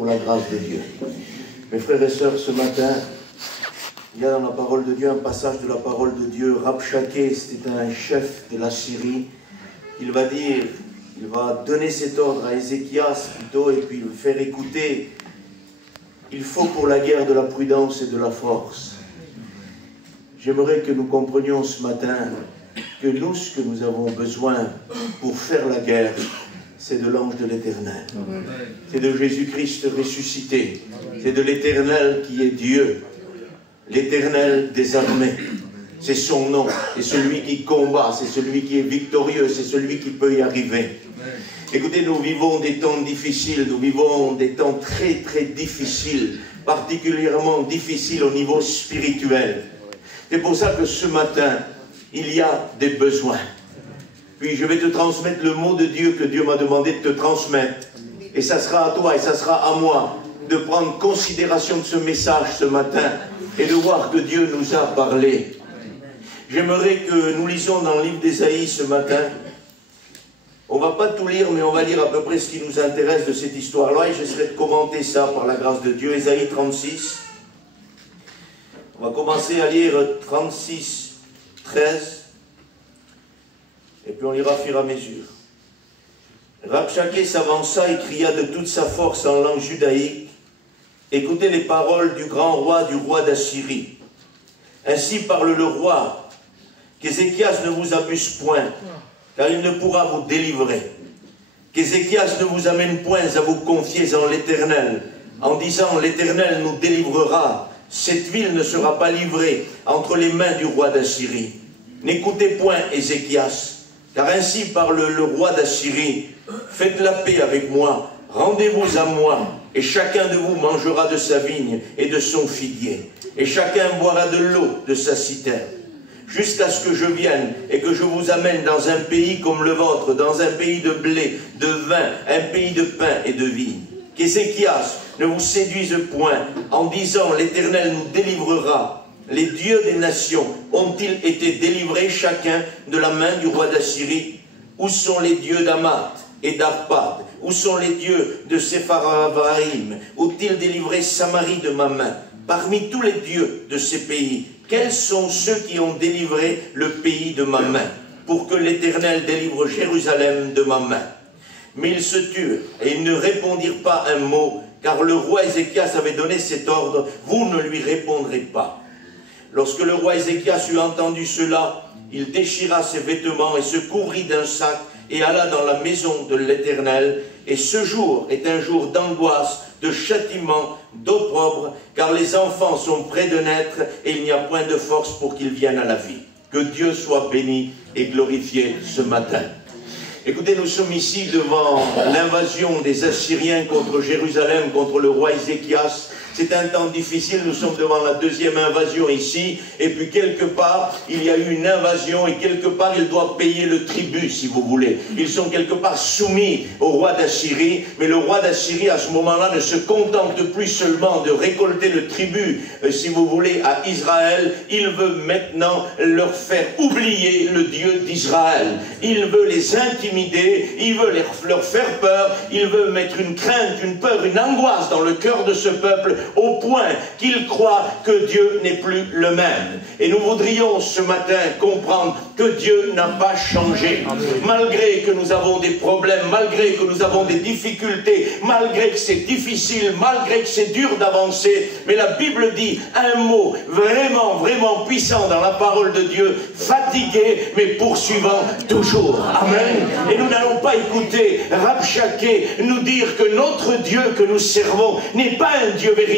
pour la grâce de Dieu. Mes frères et sœurs, ce matin, il y a dans la parole de Dieu un passage de la parole de Dieu. Rabshakeh, c'était un chef de la Syrie. Il va dire, il va donner cet ordre à Ézéchias plutôt, et puis le faire écouter. Il faut pour la guerre de la prudence et de la force. J'aimerais que nous comprenions ce matin que nous, ce que nous avons besoin pour faire la guerre, c'est de l'ange de l'Éternel. C'est de Jésus-Christ ressuscité. C'est de l'Éternel qui est Dieu. L'Éternel des armées. C'est son nom. C'est celui qui combat. C'est celui qui est victorieux. C'est celui qui peut y arriver. Écoutez, nous vivons des temps difficiles. Nous vivons des temps très très difficiles. Particulièrement difficiles au niveau spirituel. C'est pour ça que ce matin, il y a des besoins. Puis je vais te transmettre le mot de Dieu que Dieu m'a demandé de te transmettre. Et ça sera à toi et ça sera à moi de prendre considération de ce message ce matin et de voir que Dieu nous a parlé. J'aimerais que nous lisions dans le livre d'Ésaïe ce matin. On ne va pas tout lire, mais on va lire à peu près ce qui nous intéresse de cette histoire-là. Et j'essaierai de commenter ça par la grâce de Dieu. Ésaïe 36. On va commencer à lire 36, 13. Et puis on lira au fur et à mesure. Rabshakeh s'avança et cria de toute sa force en langue judaïque. Écoutez les paroles du grand roi, du roi d'Assyrie. Ainsi parle le roi, qu'Ézéchias ne vous abuse point, car il ne pourra vous délivrer. Qu'Ézéchias ne vous amène point à vous confier en l'Éternel, en disant l'Éternel nous délivrera. Cette ville ne sera pas livrée entre les mains du roi d'Assyrie. N'écoutez point Ézéchias, car ainsi parle le roi d'Assyrie. Faites la paix avec moi, rendez-vous à moi, et chacun de vous mangera de sa vigne et de son figuier, et chacun boira de l'eau de sa citerne, jusqu'à ce que je vienne et que je vous amène dans un pays comme le vôtre, dans un pays de blé, de vin, un pays de pain et de vigne. Qu'Ézéchias ne vous séduise point en disant l'Éternel nous délivrera. Les dieux des nations ont-ils été délivrés chacun de la main du roi d'Assyrie? Où sont les dieux d'Hamath et d'Arpad? Où sont les dieux de Sepharvaïm? Ont-ils délivré Samarie de ma main? Parmi tous les dieux de ces pays, quels sont ceux qui ont délivré le pays de ma main, pour que l'Éternel délivre Jérusalem de ma main? Mais ils se turent, et ils ne répondirent pas un mot, car le roi Ézéchias avait donné cet ordre, vous ne lui répondrez pas. Lorsque le roi Ézéchias eut entendu cela, il déchira ses vêtements et se couvrit d'un sac et alla dans la maison de l'Éternel. Et ce jour est un jour d'angoisse, de châtiment, d'opprobre, car les enfants sont près de naître et il n'y a point de force pour qu'ils viennent à la vie. Que Dieu soit béni et glorifié ce matin. Écoutez, nous sommes ici devant l'invasion des Assyriens contre Jérusalem, contre le roi Ézéchias. C'est un temps difficile, nous sommes devant la deuxième invasion ici, et puis quelque part, il y a eu une invasion, et quelque part, ils doivent payer le tribut, si vous voulez. Ils sont quelque part soumis au roi d'Assyrie, mais le roi d'Assyrie, à ce moment-là, ne se contente plus seulement de récolter le tribut, si vous voulez, à Israël. Il veut maintenant leur faire oublier le Dieu d'Israël. Il veut les intimider, il veut leur faire peur, il veut mettre une crainte, une peur, une angoisse dans le cœur de ce peuple, au point qu'ils croient que Dieu n'est plus le même. Et nous voudrions ce matin comprendre que Dieu n'a pas changé. Malgré que nous avons des problèmes, malgré que nous avons des difficultés, malgré que c'est difficile, malgré que c'est dur d'avancer, mais la Bible dit un mot vraiment, vraiment puissant dans la parole de Dieu, fatigué, mais poursuivant toujours. Amen. Et nous n'allons pas écouter Rabshakeh nous dire que notre Dieu que nous servons n'est pas un Dieu véritable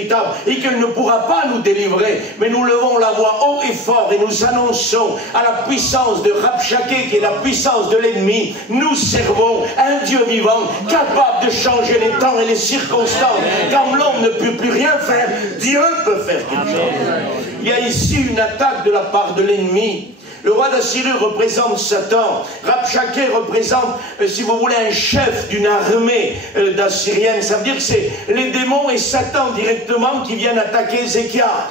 et qu'il ne pourra pas nous délivrer, mais nous levons la voix haut et fort et nous annonçons à la puissance de Rabshakeh, qui est la puissance de l'ennemi, nous servons un Dieu vivant, capable de changer les temps et les circonstances. Quand l'homme ne peut plus rien faire, Dieu peut faire quelque chose. Il y a ici une attaque de la part de l'ennemi. Le roi d'Assyrie représente Satan. Rabshakeh représente, si vous voulez, un chef d'une armée d'Assyrienne. Ça veut dire que c'est les démons et Satan directement qui viennent attaquer Ézéchias.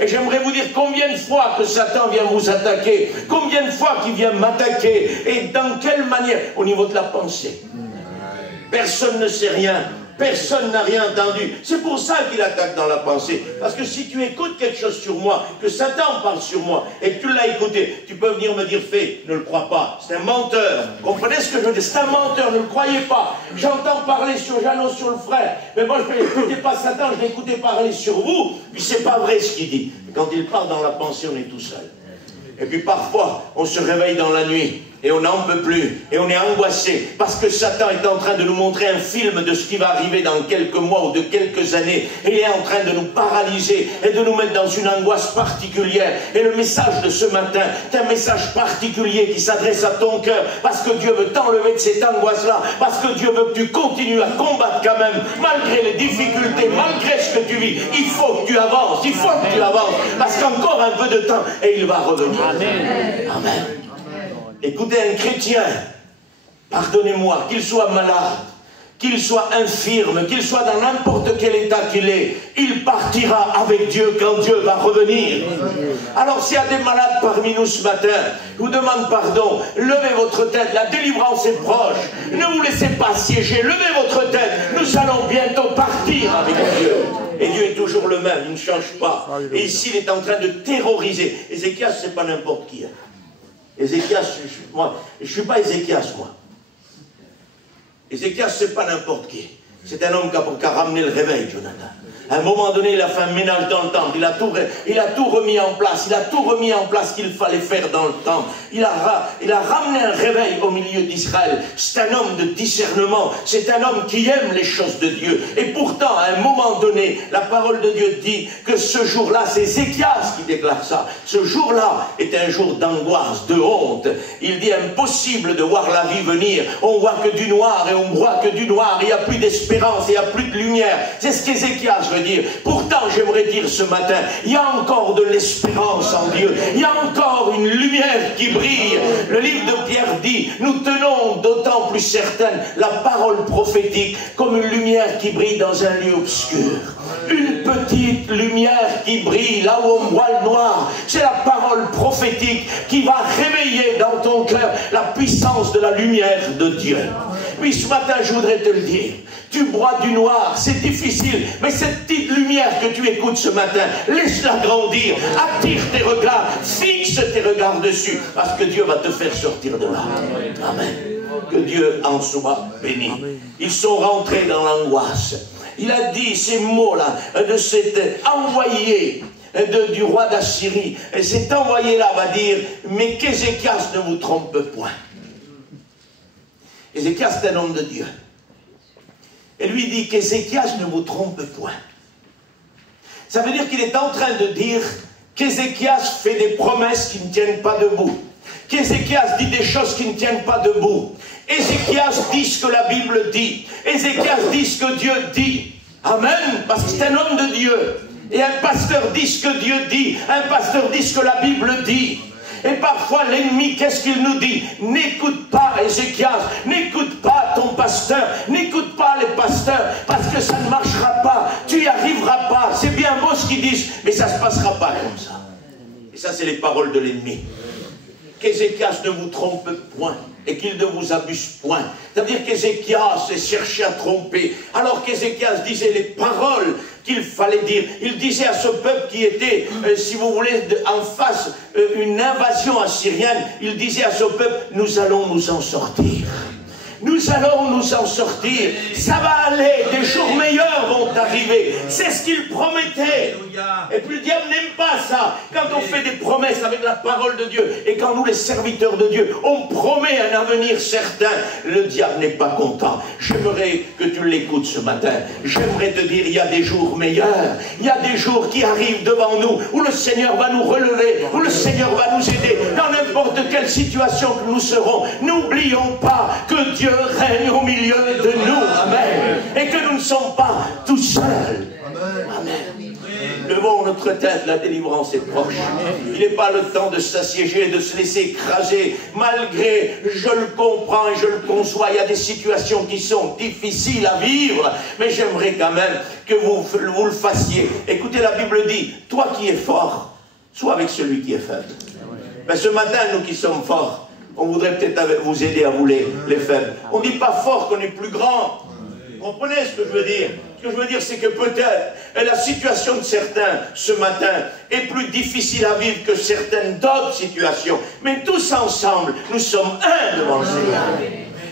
Et j'aimerais vous dire combien de fois que Satan vient vous attaquer, combien de fois qu'il vient m'attaquer, et dans quelle manière, au niveau de la pensée. Personne ne sait rien. Personne n'a rien entendu. C'est pour ça qu'il attaque dans la pensée. Parce que si tu écoutes quelque chose sur moi, que Satan parle sur moi, et que tu l'as écouté, tu peux venir me dire, fais, ne le crois pas. C'est un menteur. Comprenez ce que je veux dire? C'est un menteur, ne le croyez pas. J'entends parler sur Jeannot, sur le frère. Mais moi, je n'écoutais pas Satan, je l'écoutais parler sur vous. Puis c'est pas vrai ce qu'il dit. Et quand il parle dans la pensée, on est tout seul. Et puis parfois, on se réveille dans la nuit et on n'en peut plus, et on est angoissé, parce que Satan est en train de nous montrer un film de ce qui va arriver dans quelques mois ou de quelques années, et il est en train de nous paralyser et de nous mettre dans une angoisse particulière. Et le message de ce matin, c'est un message particulier qui s'adresse à ton cœur, parce que Dieu veut t'enlever de cette angoisse-là, parce que Dieu veut que tu continues à combattre quand même, malgré les difficultés, malgré ce que tu vis. Il faut que tu avances, il faut que tu avances, parce qu'encore un peu de temps, et il va revenir. Amen. Amen. Écoutez, un chrétien, pardonnez-moi, qu'il soit malade, qu'il soit infirme, qu'il soit dans n'importe quel état qu'il est, il partira avec Dieu quand Dieu va revenir. Alors s'il y a des malades parmi nous ce matin, je vous demande pardon, levez votre tête, la délivrance est proche, ne vous laissez pas siéger, levez votre tête, nous allons bientôt partir avec Dieu. Et Dieu est toujours le même, il ne change pas. Et ici, il est en train de terroriser. Ézéchias, ce n'est pas n'importe qui. Ézéchias, je ne suis pas Ézéchias, moi. Ézéchias, ce n'est pas n'importe qui. C'est un homme qui a ramené le réveil, Jonathan. À un moment donné, il a fait un ménage dans le temple. Il a tout remis en place. Il a tout remis en place qu'il fallait faire dans le temple. Il a ramené un réveil au milieu d'Israël. C'est un homme de discernement. C'est un homme qui aime les choses de Dieu. Et pourtant, à un moment donné, la parole de Dieu dit que ce jour-là, c'est Ézéchias qui déclare ça. Ce jour-là est un jour d'angoisse, de honte. Il dit impossible de voir la vie venir. On voit que du noir et on voit que du noir. Il n'y a plus d'espérance, il n'y a plus de lumière. C'est ce qu'Ézéchias veut dire. Pourtant, j'aimerais dire ce matin, il y a encore de l'espérance en Dieu. Il y a encore une lumière qui brille. Le livre de Pierre dit, nous tenons d'autant plus certaine la parole prophétique comme une lumière qui brille dans un lieu obscur. Une petite lumière qui brille là où on voit le noir. C'est la parole prophétique qui va réveiller dans ton cœur la puissance de la lumière de Dieu. Oui, ce matin, je voudrais te le dire. Tu bois du noir, c'est difficile, mais cette petite lumière que tu écoutes ce matin, laisse-la grandir, attire tes regards, fixe tes regards dessus, parce que Dieu va te faire sortir de là. Amen. Que Dieu en soit béni. Ils sont rentrés dans l'angoisse. Il a dit ces mots-là de cet envoyé du roi d'Assyrie. Et cet envoyé-là va dire, mais qu'Ézéchias ne vous trompe point. Ézéchias est un homme de Dieu. Et lui dit qu'Ézéchias ne vous trompe point. Ça veut dire qu'il est en train de dire qu'Ézéchias fait des promesses qui ne tiennent pas debout. Qu'Ézéchias dit des choses qui ne tiennent pas debout. Ézéchias dit ce que la Bible dit. Ézéchias dit ce que Dieu dit. Amen. Parce que c'est un homme de Dieu. Et un pasteur dit ce que Dieu dit. Un pasteur dit ce que la Bible dit. Et parfois l'ennemi, qu'est-ce qu'il nous dit? N'écoute pas Ézéchias, n'écoute pas ton pasteur, n'écoute pas les pasteurs, parce que ça ne marchera pas, tu n'y arriveras pas. C'est bien beau ce qu'ils disent, mais ça ne se passera pas comme ça. Et ça, c'est les paroles de l'ennemi. Qu'Ézéchias ne vous trompe point et qu'il ne vous abuse point. C'est-à-dire qu'Ézéchias s'est cherché à tromper, alors qu'Ézéchias disait les paroles qu'il fallait dire. Il disait à ce peuple qui était, si vous voulez, en face une invasion assyrienne, il disait à ce peuple, nous allons nous en sortir. Nous allons nous en sortir. Ça va aller. Des jours meilleurs vont arriver. C'est ce qu'il promettait. Et puis le diable n'aime pas ça. Quand on fait des promesses avec la parole de Dieu, et quand nous, les serviteurs de Dieu, on promet un avenir certain, le diable n'est pas content. J'aimerais que tu l'écoutes ce matin. J'aimerais te dire, il y a des jours meilleurs. Il y a des jours qui arrivent devant nous, où le Seigneur va nous relever, où le Seigneur va nous aider, dans n'importe quelle situation que nous serons. N'oublions pas que Dieu règne au milieu de nous, amen, et que nous ne sommes pas tout seuls, amen. Levons notre tête, la délivrance est proche. Il n'est pas le temps de s'assiéger, de se laisser écraser, malgré, je le comprends et je le conçois, il y a des situations qui sont difficiles à vivre, mais j'aimerais quand même que vous le fassiez. Écoutez, la Bible dit, toi qui es fort, sois avec celui qui est faible. Mais ce matin, nous qui sommes forts, on voudrait peut-être vous aider à vous les faibles. On ne dit pas fort qu'on est plus grand. Vous comprenez ce que je veux dire? Ce que je veux dire, c'est que peut-être la situation de certains ce matin est plus difficile à vivre que certaines d'autres situations. Mais tous ensemble, nous sommes un devant le Seigneur.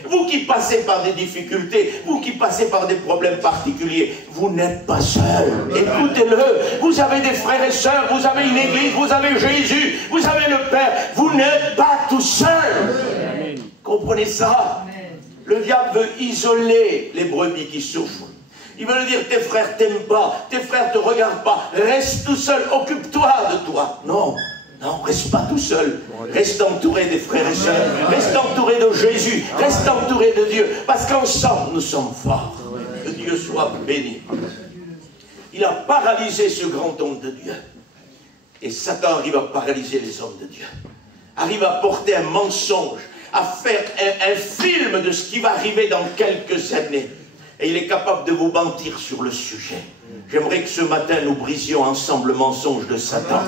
Vous qui passez par des difficultés, vous qui passez par des problèmes particuliers, vous n'êtes pas seul. Écoutez-le. Vous avez des frères et sœurs, vous avez une église, vous avez Jésus, vous avez le Père. Vous n'êtes pas tout seul. Comprenez ça? Le diable veut isoler les brebis qui souffrent. Il veut dire, tes frères t'aiment pas, tes frères te regardent pas, reste tout seul, occupe-toi de toi. Non. Non, reste pas tout seul. Reste entouré des frères et sœurs. Reste entouré de Jésus. Reste entouré de Dieu. Parce qu'ensemble, nous sommes forts. Que Dieu soit béni. Il a paralysé ce grand homme de Dieu. Et Satan arrive à paralyser les hommes de Dieu. Arrive à porter un mensonge, à faire un film de ce qui va arriver dans quelques années. Et il est capable de vous mentir sur le sujet. J'aimerais que ce matin, nous brisions ensemble le mensonge de Satan.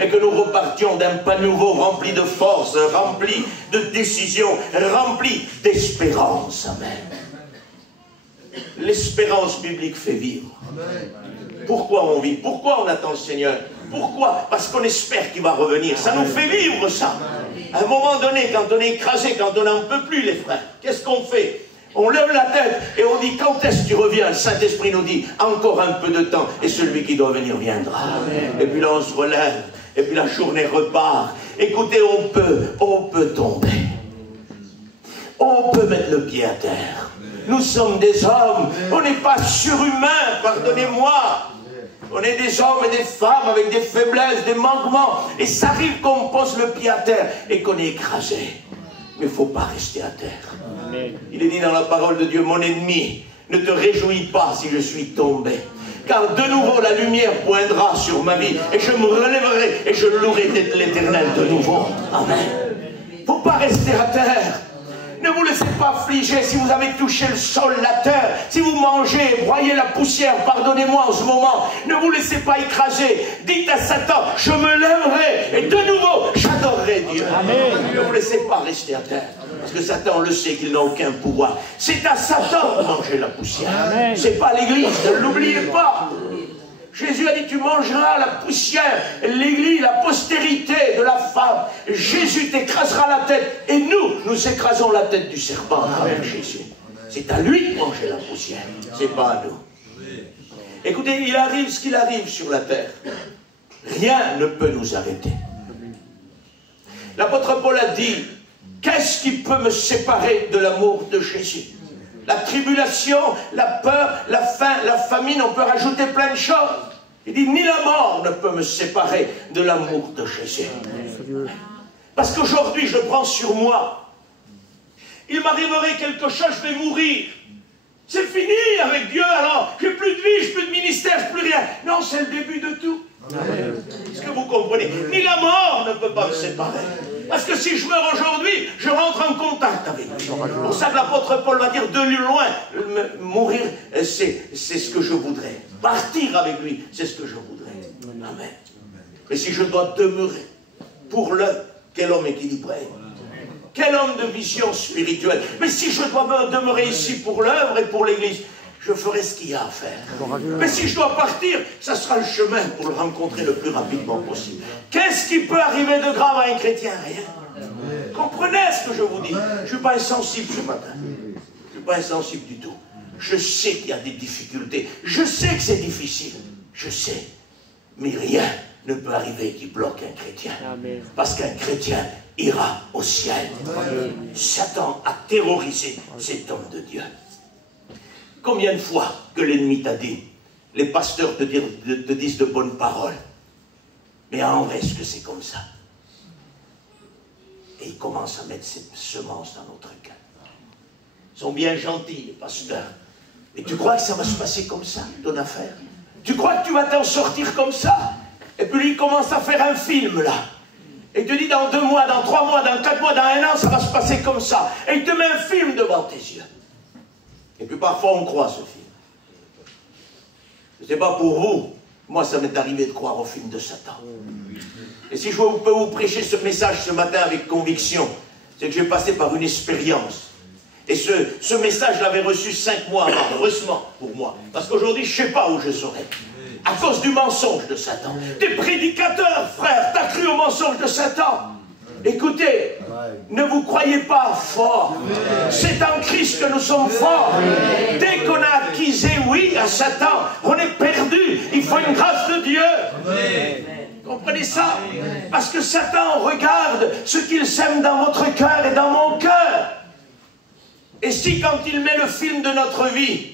Et que nous repartions d'un pas nouveau, rempli de force, rempli de décision, rempli d'espérance. Amen. L'espérance biblique fait vivre. Pourquoi on vit? Pourquoi on attend le Seigneur? Pourquoi? Parce qu'on espère qu'il va revenir. Ça nous fait vivre, ça. À un moment donné, quand on est écrasé, quand on n'en peut plus, les frères, qu'est-ce qu'on fait? On lève la tête et on dit, quand est-ce que tu reviens? Le Saint-Esprit nous dit, encore un peu de temps, et celui qui doit venir viendra. Amen. Et puis là, on se relève, et puis la journée repart. Écoutez, on peut tomber. On peut mettre le pied à terre. Nous sommes des hommes, on n'est pas surhumains, pardonnez-moi. On est des hommes et des femmes avec des faiblesses, des manquements. Et ça arrive qu'on pose le pied à terre et qu'on est écrasé. Mais il ne faut pas rester à terre. Il est dit dans la parole de Dieu, mon ennemi, ne te réjouis pas si je suis tombé. Car de nouveau la lumière poindra sur ma vie et je me relèverai et je louerai l'Éternel de nouveau. Amen. Il ne faut pas rester à terre. Ne vous laissez pas affliger si vous avez touché le sol, la terre, si vous mangez, broyez la poussière, pardonnez-moi en ce moment, ne vous laissez pas écraser. Dites à Satan, je me lèverai et de nouveau, j'adorerai Dieu. Amen. Ne vous laissez pas rester à terre. Parce que Satan le sait qu'il n'a aucun pouvoir. C'est à Satan de manger la poussière. Ce n'est pas l'Église, ne l'oubliez pas. Jésus a dit, tu mangeras la poussière, l'église, la postérité de la femme. Jésus t'écrasera la tête. Et nous écrasons la tête du serpent à travers Jésus. C'est à lui de manger la poussière. C'est pas à nous. Écoutez, il arrive ce qu'il arrive sur la terre. Rien ne peut nous arrêter. L'apôtre Paul a dit, qu'est-ce qui peut me séparer de l'amour de Jésus? La tribulation, la peur, la faim, la famine, on peut rajouter plein de choses. Il dit, ni la mort ne peut me séparer de l'amour de Jésus. Parce qu'aujourd'hui, je prends sur moi. Il m'arriverait quelque chose, je vais mourir. C'est fini avec Dieu, alors j'ai plus de vie, j'ai plus de ministère, j'ai plus rien. Non, c'est le début de tout. Est-ce que vous comprenez? Ni la mort ne peut pas me séparer. Parce que si je meurs aujourd'hui, je rentre en contact avec lui. Pour ça que l'apôtre Paul va dire, de loin, mourir, c'est ce que je voudrais. Partir avec lui, c'est ce que je voudrais. Amen. Et si je dois demeurer pour l'œuvre, quel homme équilibré. Quel homme de vision spirituelle. Mais si je dois demeurer ici pour l'œuvre et pour l'église, je ferai ce qu'il y a à faire. Mais si je dois partir, ça sera le chemin pour le rencontrer le plus rapidement possible. Qu'est-ce qui peut arriver de grave à un chrétien? Rien. Comprenez ce que je vous dis. Je ne suis pas insensible ce matin. Je ne suis pas insensible du tout. Je sais qu'il y a des difficultés. Je sais que c'est difficile. Je sais. Mais rien ne peut arriver qui bloque un chrétien. Parce qu'un chrétien ira au ciel. Satan a terrorisé cet homme de Dieu. Combien de fois que l'ennemi t'a dit, les pasteurs te disent de bonnes paroles, mais en vrai, est-ce que c'est comme ça? Et ils commencent à mettre cette semence dans notre cœur. Ils sont bien gentils, les pasteurs. Mais tu crois que ça va se passer comme ça, ton affaire? Tu crois que tu vas t'en sortir comme ça? Et puis il commence à faire un film, là. Et il te dit, dans 2 mois, dans 3 mois, dans 4 mois, dans 1 an, ça va se passer comme ça. Et il te met un film devant tes yeux. Et puis parfois on croit ce film. Je ne sais pas pour vous, moi ça m'est arrivé de croire au film de Satan. Et si je peux vous prêcher ce message ce matin avec conviction, c'est que j'ai passé par une expérience. Et ce message, je l'avais reçu 5 mois avant, heureusement pour moi. Parce qu'aujourd'hui, je ne sais pas où je serais. À cause du mensonge de Satan. Des prédicateurs, frère, t'as cru au mensonge de Satan. Écoutez, ne vous croyez pas fort. C'est en Christ que nous sommes forts. Dès qu'on a acquisé oui à Satan, on est perdu. Il faut une grâce de Dieu. Comprenez ça? Parce que Satan regarde ce qu'il sème dans votre cœur et dans mon cœur. Et si quand il met le film de notre vie,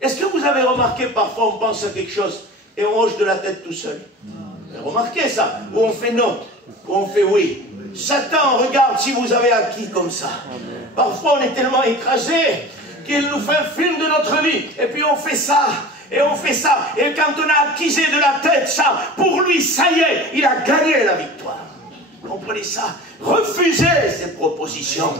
est-ce que vous avez remarqué, parfois on pense à quelque chose et on hoche de la tête tout seul? Vous avez remarqué ça? Ou on fait non, ou on fait oui. Satan regarde si vous avez acquis comme ça. Parfois on est tellement écrasé qu'il nous fait un film de notre vie. Et puis on fait ça, et on fait ça. Et quand on a acquisé de la tête ça, pour lui, ça y est, il a gagné la victoire. Comprenez ça? Refusez ces propositions.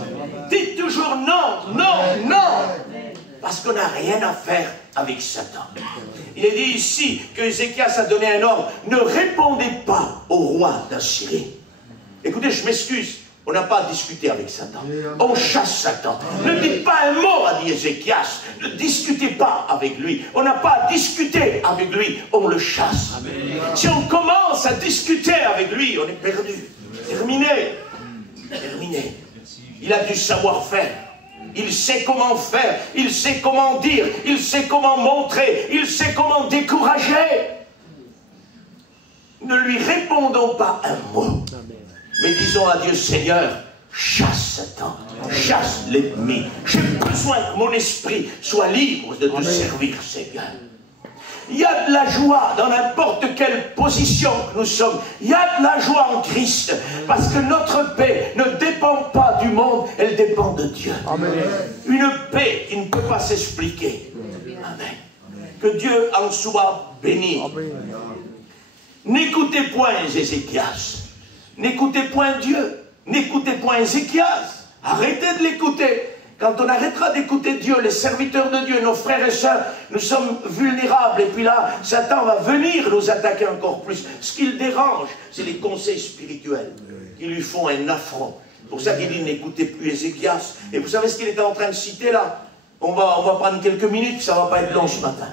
Dites toujours non, non, non. Parce qu'on n'a rien à faire avec Satan. Il est dit ici que Ézéchias a donné un ordre. Ne répondez pas au roi d'Assyrie. Écoutez, je m'excuse. On n'a pas à discuter avec Satan. On chasse Satan. Ne dites pas un mot, a dit Ézéchias. Ne discutez pas avec lui. On n'a pas à discuter avec lui. On le chasse. Si on commence à discuter avec lui, on est perdu. Terminé. Terminé. Il a du savoir-faire. Il sait comment faire. Il sait comment dire. Il sait comment montrer. Il sait comment décourager. Ne lui répondons pas un mot. Mais disons à Dieu, Seigneur, chasse Satan, chasse l'ennemi. J'ai besoin que mon esprit soit libre de te servir, Seigneur. Il y a de la joie dans n'importe quelle position que nous sommes. Il y a de la joie en Christ. Parce que notre paix ne dépend pas du monde, elle dépend de Dieu. Amen. Une paix qui ne peut pas s'expliquer. Amen. Que Dieu en soit béni. N'écoutez point Ézéchias. N'écoutez point Dieu, n'écoutez point Ézéchias. Arrêtez de l'écouter. Quand on arrêtera d'écouter Dieu, les serviteurs de Dieu, nos frères et sœurs, nous sommes vulnérables. Et puis là, Satan va venir nous attaquer encore plus. Ce qui le dérange, c'est les conseils spirituels qui lui font un affront. C'est pour ça qu'il dit n'écoutez plus Ézéchias. Et vous savez ce qu'il était en train de citer là? On va prendre quelques minutes, ça ne va pas être long ce matin.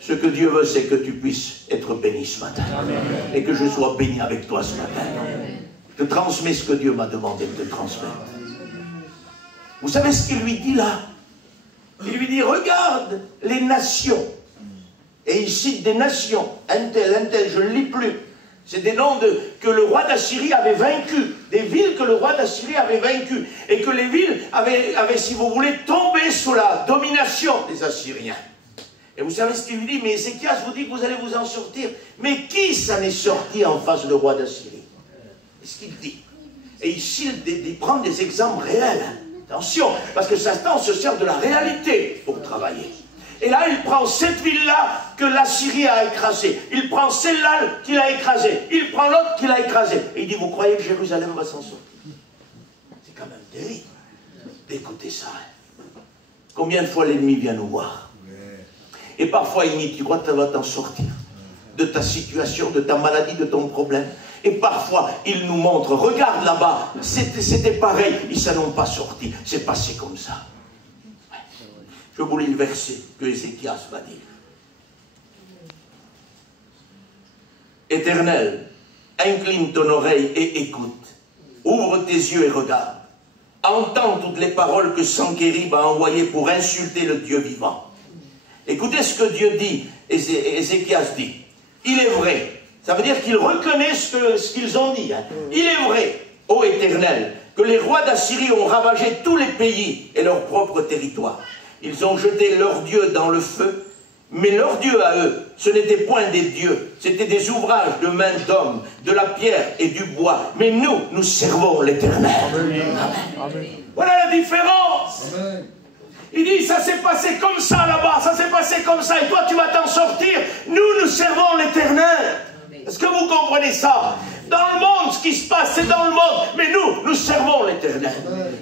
Ce que Dieu veut, c'est que tu puisses être béni ce matin. Amen. Et que je sois béni avec toi ce matin. Amen. Je te transmets ce que Dieu m'a demandé de te transmettre. Vous savez ce qu'il lui dit là? Il lui dit, regarde les nations. Et il cite des nations. Un tel, je ne lis plus. C'est des noms que le roi d'Assyrie avait vaincus. Des villes que le roi d'Assyrie avait vaincues. Et que les villes avaient, si vous voulez, tombé sous la domination des Assyriens. Et vous savez ce qu'il lui dit? Mais Ézéchias vous dit que vous allez vous en sortir. Mais qui s'en est sorti en face du roi d'Assyrie? C'est ce qu'il dit. Et ici, il prend des exemples réels. Attention, parce que Satan se sert de la réalité pour travailler. Et là, il prend cette ville-là que l'Assyrie a écrasée. Il prend celle-là qu'il a écrasée. Il prend l'autre qu'il a écrasée. Et il dit, vous croyez que Jérusalem va s'en sortir? C'est quand même terrible d'écouter ça. Combien de fois l'ennemi vient nous voir? Et parfois, il dit, tu crois que tu vas t'en sortir de ta situation, de ta maladie, de ton problème. Et parfois, il nous montre, regarde là-bas, c'était pareil, ils ne s'en ont pas sortis. C'est passé comme ça. Ouais. Je vous lis le verset que Ézéchias va dire. Éternel, incline ton oreille et écoute. Ouvre tes yeux et regarde. Entends toutes les paroles que Sankérib a envoyées pour insulter le Dieu vivant. Écoutez ce que Dieu dit, Ézéchias dit. Il est vrai. Ça veut dire qu'il reconnaît ce qu'ils ont dit. Hein. Il est vrai, ô Éternel, que les rois d'Assyrie ont ravagé tous les pays et leur propre territoire. Ils ont jeté leurs dieux dans le feu, mais leurs dieux à eux, ce n'étaient point des dieux, c'était des ouvrages de mains d'hommes, de la pierre et du bois. Mais nous servons l'Éternel. Amen. Amen. Voilà la différence. Amen. Il dit, ça s'est passé comme ça là-bas, ça s'est passé comme ça, et toi tu vas t'en sortir. Nous servons l'Éternel. Est-ce que vous comprenez ça? Dans le monde, ce qui se passe, c'est dans le monde, mais nous servons l'Éternel.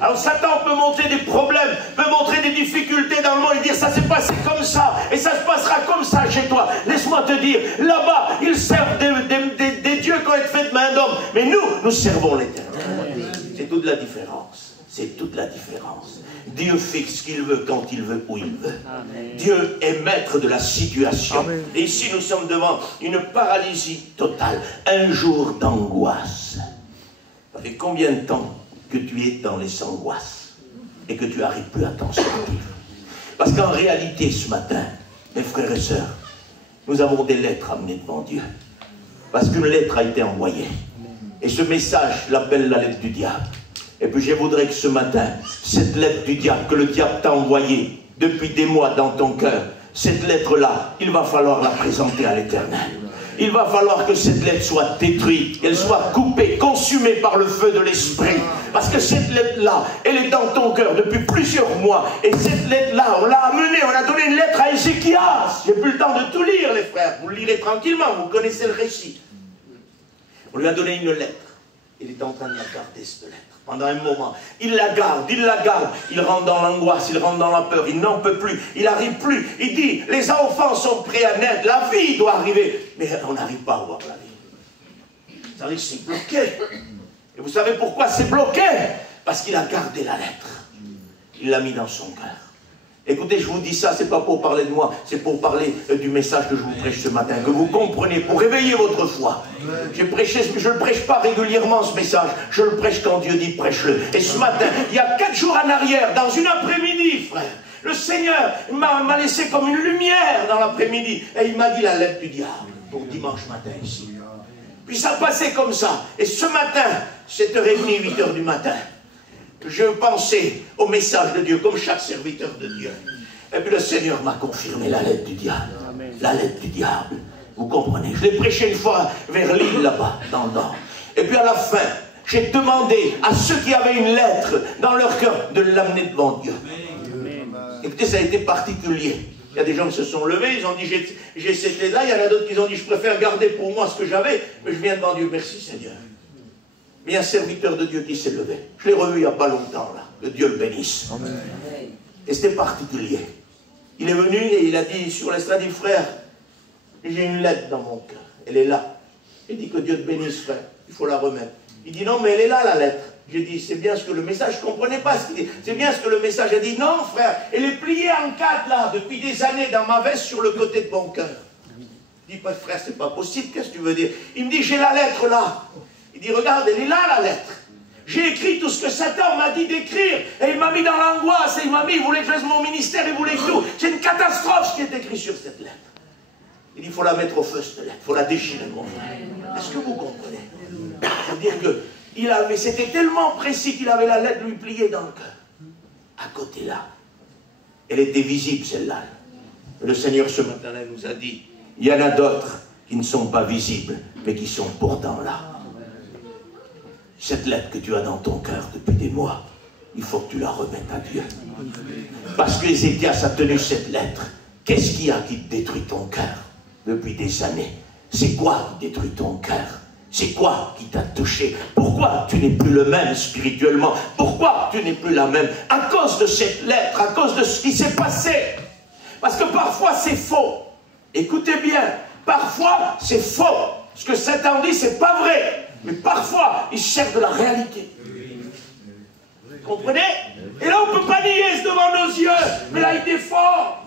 Alors Satan peut montrer des problèmes, peut montrer des difficultés dans le monde et dire, ça s'est passé comme ça, et ça se passera comme ça chez toi. Laisse-moi te dire, là-bas, ils servent des dieux qui ont été faits de main d'homme, mais nous servons l'Éternel. C'est toute la différence. C'est toute la différence. Dieu fixe ce qu'il veut, quand il veut, où il veut. Amen. Dieu est maître de la situation. Amen. Et ici, nous sommes devant une paralysie totale. Un jour d'angoisse. Ça fait combien de temps que tu es dans les angoisses et que tu n'arrives plus à t'en sortir? Parce qu'en réalité, ce matin, mes frères et sœurs, nous avons des lettres amenées devant Dieu. Parce qu'une lettre a été envoyée. Et ce message, je l'appelle la lettre du diable. Et puis je voudrais que ce matin, cette lettre du diable, que le diable t'a envoyée depuis des mois dans ton cœur, cette lettre-là, il va falloir la présenter à l'Éternel. Il va falloir que cette lettre soit détruite, qu'elle soit coupée, consumée par le feu de l'Esprit. Parce que cette lettre-là, elle est dans ton cœur depuis plusieurs mois. Et cette lettre-là, on l'a amenée, on a donné une lettre à Ézéchias. J'ai plus le temps de tout lire, les frères. Vous le lirez tranquillement, vous connaissez le récit. On lui a donné une lettre. Il est en train de la garder, cette lettre. Pendant un moment, il la garde, il rentre dans l'angoisse, il rentre dans la peur, il n'en peut plus, il n'arrive plus, il dit, les enfants sont prêts à naître, la vie doit arriver, mais on n'arrive pas à voir la vie. Ça veut dire que c'est bloqué. Et vous savez pourquoi c'est bloqué? Parce qu'il a gardé la lettre, il l'a mis dans son cœur. Écoutez, je vous dis ça, c'est pas pour parler de moi, c'est pour parler du message que je vous prêche ce matin, que vous compreniez, pour réveiller votre foi. Je ne le prêche pas régulièrement ce message, je le prêche quand Dieu dit prêche-le. Et ce matin, il y a 4 jours en arrière, dans une après-midi, frère, le Seigneur m'a laissé comme une lumière dans l'après-midi, et il m'a dit la lettre du diable, pour dimanche matin ici. Puis ça passait comme ça, et ce matin, 7h30, 8h du matin, je pensais au message de Dieu, comme chaque serviteur de Dieu. Et puis le Seigneur m'a confirmé la lettre du diable. Amen. La lettre du diable. Vous comprenez? Je l'ai prêché une fois vers l'île là-bas, dans le nord. Et puis à la fin, j'ai demandé à ceux qui avaient une lettre dans leur cœur de l'amener devant Dieu. Amen. Écoutez, ça a été particulier. Il y a des gens qui se sont levés, ils ont dit j'ai cette lettre-là. Il y en a d'autres qui ont dit je préfère garder pour moi ce que j'avais, mais je viens devant Dieu. Merci Seigneur. Mais il y a un serviteur de Dieu qui s'est levé. Je l'ai revu il n'y a pas longtemps, là. Que Dieu le bénisse. Amen. Et c'était particulier. Il est venu et il a dit sur l'estrade, dit frère, j'ai une lettre dans mon cœur. Elle est là. Il dit que Dieu te bénisse, frère. Il faut la remettre. Il dit non, mais elle est là, la lettre. J'ai dit, c'est bien ce que le message, je ne comprenais pas ce qu'il dit. C'est bien ce que le message a dit. Non, frère, elle est pliée en 4 là, depuis des années, dans ma veste, sur le côté de mon cœur. Il dit, frère, c'est pas possible, qu'est-ce que tu veux dire? Il me dit, j'ai la lettre là. Il dit, regarde, elle est là, la lettre. J'ai écrit tout ce que Satan m'a dit d'écrire. Et il m'a mis dans l'angoisse. Et il m'a mis, il voulait que je fasse mon ministère, il voulait que tout. C'est une catastrophe ce qui est écrit sur cette lettre. Il dit, il faut la mettre au feu, cette lettre. Il faut la déchirer, mon frère. Est-ce que vous comprenez? C'est-à-dire que c'était tellement précis qu'il avait la lettre lui pliée dans le cœur. À côté là. Elle était visible, celle-là. Le Seigneur, ce matin-là, nous a dit, il y en a d'autres qui ne sont pas visibles, mais qui sont pourtant là. Cette lettre que tu as dans ton cœur depuis des mois, il faut que tu la remettes à Dieu. Parce que Ézéchias a tenu cette lettre. Qu'est-ce qu'il y a qui te détruit ton cœur depuis des années? C'est quoi qui détruit ton cœur? C'est quoi qui t'a touché? Pourquoi tu n'es plus le même spirituellement? Pourquoi tu n'es plus la même? À cause de cette lettre, à cause de ce qui s'est passé. Parce que parfois c'est faux. Écoutez bien, parfois c'est faux. Ce que Satan dit, c'est pas vrai. Mais parfois, il cherche de la réalité. Vous comprenez? Et là, on ne peut pas nier, c'est devant nos yeux. Mais là, il est fort.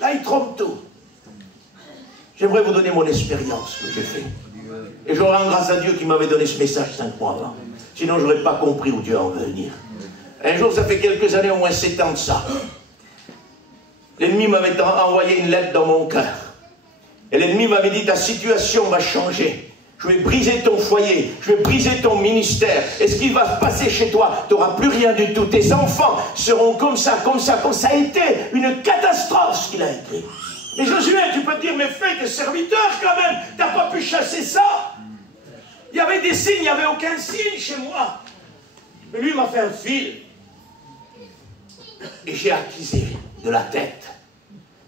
Là, il trompe tout. J'aimerais vous donner mon expérience que j'ai fait. Et je rends grâce à Dieu qui m'avait donné ce message 5 mois avant. Sinon, je n'aurais pas compris où Dieu en veut venir. Un jour, ça fait quelques années, au moins 7 ans de ça. L'ennemi m'avait envoyé une lettre dans mon cœur. Et l'ennemi m'avait dit, ta situation va changer. Je vais briser ton foyer, je vais briser ton ministère. Et ce qui va se passer chez toi, tu n'auras plus rien du tout. Tes enfants seront comme ça, comme ça, comme ça. Ça a été une catastrophe ce qu'il a écrit. Mais Josué, tu peux te dire, mais fais tes serviteurs quand même. Tu n'as pas pu chasser ça. Il y avait des signes, il n'y avait aucun signe chez moi. Mais lui m'a fait un fil. Et j'ai accusé de la tête.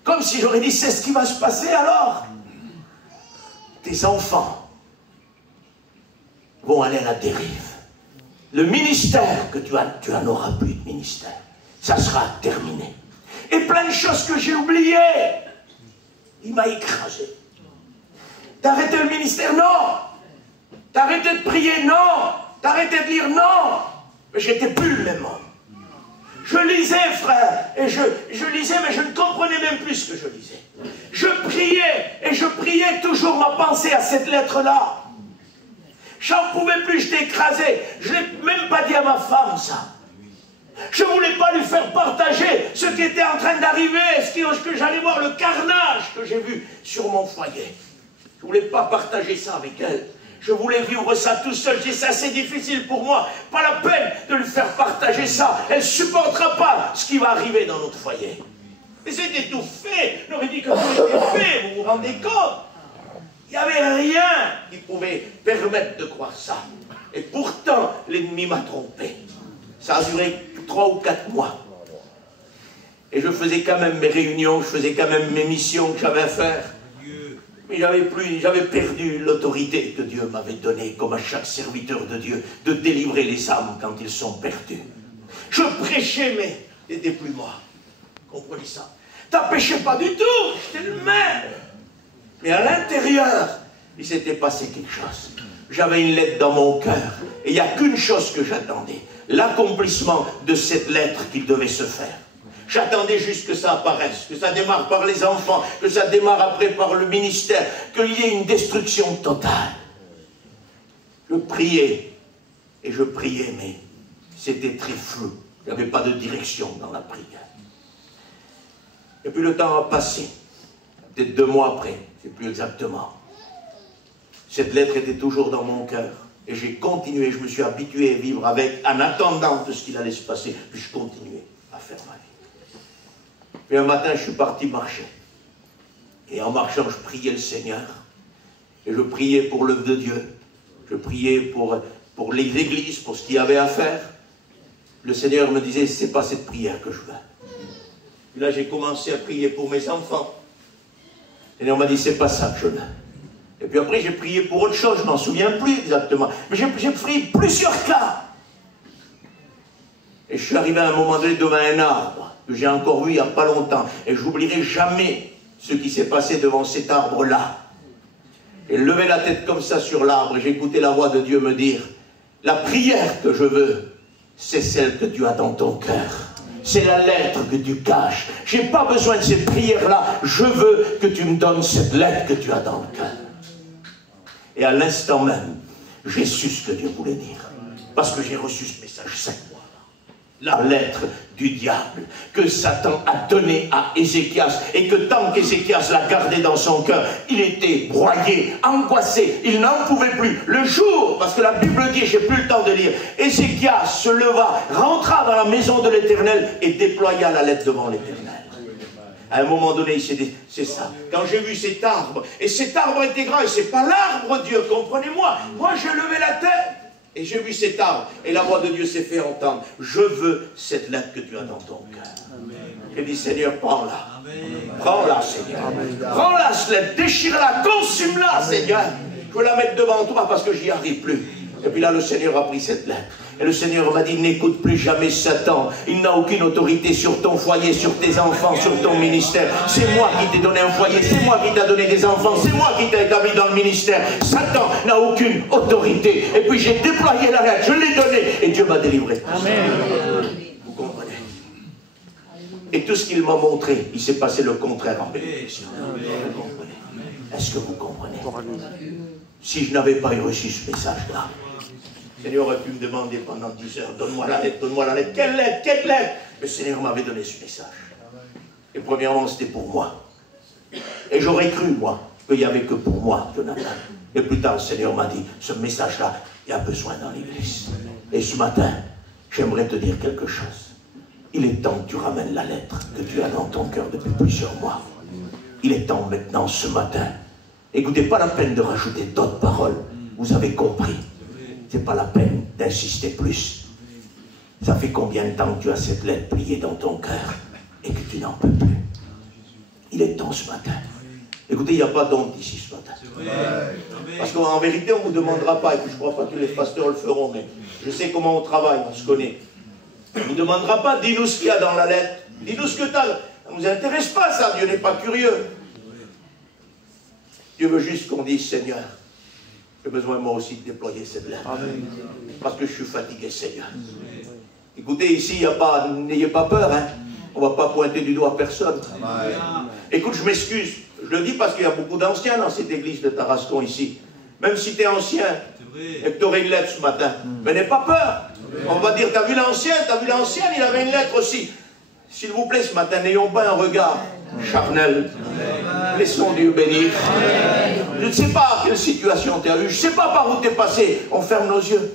Comme si j'aurais dit, c'est ce qui va se passer alors. Tes enfants vont aller à la dérive. Le ministère que tu en auras plus de ministère. Ça sera terminé. Et plein de choses que j'ai oubliées. Il m'a écrasé. T'as arrêté le ministère? Non. T'as arrêté de prier? Non. T'as arrêté de lire? Non. Mais j'étais plus le même homme. Je lisais, frère, et je lisais, mais je ne comprenais même plus ce que je lisais. Je priais, et je priais toujours ma pensée à cette lettre-là. J'en pouvais plus, je t'écrasais. Je ne l'ai même pas dit à ma femme, ça. Je ne voulais pas lui faire partager ce qui était en train d'arriver, que j'allais voir le carnage que j'ai vu sur mon foyer. Je ne voulais pas partager ça avec elle. Je voulais vivre ça tout seul. C'est assez difficile pour moi. Pas la peine de lui faire partager ça. Elle ne supportera pas ce qui va arriver dans notre foyer. Mais c'était tout fait. On aurait dit que tout était fait. Vous vous rendez compte? Il n'y avait rien qui pouvait permettre de croire ça. Et pourtant, l'ennemi m'a trompé. Ça a duré 3 ou 4 mois. Et je faisais quand même mes réunions, je faisais quand même mes missions que j'avais à faire. Mais j'avais perdu l'autorité que Dieu m'avait donnée, comme à chaque serviteur de Dieu, de délivrer les âmes quand ils sont perdus. Je prêchais, mais n'était plus moi. Comprenez ça? T'as péché pas du tout, j'étais le même. Mais à l'intérieur, il s'était passé quelque chose. J'avais une lettre dans mon cœur. Et il n'y a qu'une chose que j'attendais. L'accomplissement de cette lettre qui devait se faire. J'attendais juste que ça apparaisse, que ça démarre par les enfants, que ça démarre après par le ministère, qu'il y ait une destruction totale. Je priais, et je priais, mais c'était très flou. Il n'y avait pas de direction dans la prière. Et puis le temps a passé, peut-être 2 mois après, je ne sais plus exactement. Cette lettre était toujours dans mon cœur. Et j'ai continué, je me suis habitué à vivre avec, en attendant de ce qu'il allait se passer. Puis je continuais à faire ma vie. Puis un matin, je suis parti marcher. Et en marchant, je priais le Seigneur. Et je priais pour l'œuvre de Dieu. Je priais pour les églises, pour ce qu'il y avait à faire. Le Seigneur me disait, c'est pas cette prière que je veux. Et là, j'ai commencé à prier pour mes enfants. Le Seigneur m'a dit, c'est pas ça que je veux. Et puis après, j'ai prié pour autre chose, je m'en souviens plus exactement. Mais j'ai prié plusieurs cas. Et je suis arrivé à un moment donné devant un arbre, que j'ai encore vu il n'y a pas longtemps. Et je n'oublierai jamais ce qui s'est passé devant cet arbre-là. J'ai levé la tête comme ça sur l'arbre, et j'ai écouté la voix de Dieu me dire, la prière que je veux, c'est celle que tu as dans ton cœur. C'est la lettre que tu caches. Je n'ai pas besoin de ces prières-là. Je veux que tu me donnes cette lettre que tu as dans le cœur. Et à l'instant même, j'ai su ce que Dieu voulait dire. Parce que j'ai reçu ce message 5 mois. La lettre du diable que Satan a donnée à Ézéchias. Et que tant qu'Ézéchias l'a gardée dans son cœur, il était broyé, angoissé. Il n'en pouvait plus. Le jour, parce que la Bible dit, j'ai plus le temps de lire, Ézéchias se leva, rentra dans la maison de l'Éternel et déploya la lettre devant l'Éternel. À un moment donné, il s'est dit, c'est ça. Quand j'ai vu cet arbre, et cet arbre était grand, et c'est pas l'arbre Dieu, comprenez-moi. Moi, j'ai levé la tête, et j'ai vu cet arbre, et la voix de Dieu s'est fait entendre. Je veux cette lettre que tu as dans ton cœur. J'ai dit, Seigneur, prends-la. Prends-la, Seigneur. Prends-la, cette lettre, déchire-la, consume-la, Seigneur. Je veux la mettre devant toi parce que j'y arrive plus. Et puis là, le Seigneur a pris cette lettre. Et le Seigneur m'a dit, n'écoute plus jamais Satan. Il n'a aucune autorité sur ton foyer, sur tes enfants, sur ton ministère. C'est moi qui t'ai donné un foyer, c'est moi qui t'ai donné des enfants, c'est moi qui t'ai établi dans le ministère. Satan n'a aucune autorité. Et puis j'ai déployé la lettre, je l'ai donnée, et Dieu m'a délivré. Amen. Vous comprenez? Et tout ce qu'il m'a montré, il s'est passé le contraire en bénédiction. Vous comprenez? Est-ce que vous comprenez? Si je n'avais pas reçu ce message-là, le Seigneur aurait pu me demander pendant 10 heures, donne-moi la lettre, donne-moi la lettre. Quelle lettre? Quelle lettre? Le Seigneur m'avait donné ce message. Et premièrement, c'était pour moi. Et j'aurais cru, moi, qu'il n'y avait que pour moi, Jonathan. Et plus tard, le Seigneur m'a dit, ce message-là, il y a besoin dans l'église. Et ce matin, j'aimerais te dire quelque chose. Il est temps que tu ramènes la lettre que tu as dans ton cœur depuis plusieurs mois. Il est temps maintenant, ce matin. Écoutez, pas la peine de rajouter d'autres paroles. Vous avez compris. C'est pas la peine d'insister plus. Ça fait combien de temps que tu as cette lettre pliée dans ton cœur et que tu n'en peux plus? Il est temps ce matin. Écoutez, il n'y a pas d'honte ici ce matin. Parce qu'en vérité, on ne vous demandera pas, et puis je ne crois pas que les pasteurs le feront, mais je sais comment on travaille, on se connaît. On ne vous demandera pas, dis-nous ce qu'il y a dans la lettre. Dis-nous ce que tu as. Ça ne nous intéresse pas ça, Dieu n'est pas curieux. Dieu veut juste qu'on dise, Seigneur, j'ai besoin moi aussi de déployer cette lettre. Amen. Parce que je suis fatigué, Seigneur. Écoute, Écoutez, ici, n'ayez pas peur, hein. On ne va pas pointer du doigt personne. Écoute, je m'excuse. Je le dis parce qu'il y a beaucoup d'anciens dans cette église de Tarascon ici. Même si tu es ancien et que tu aurais une lettre ce matin, mais n'aie pas peur. On va dire, t'as vu l'ancien, il avait une lettre aussi. S'il vous plaît, ce matin, n'ayons pas un regard charnel. Laissons Dieu bénir. Je ne sais pas quelle situation tu as eue, je ne sais pas par où tu es passé. On ferme nos yeux.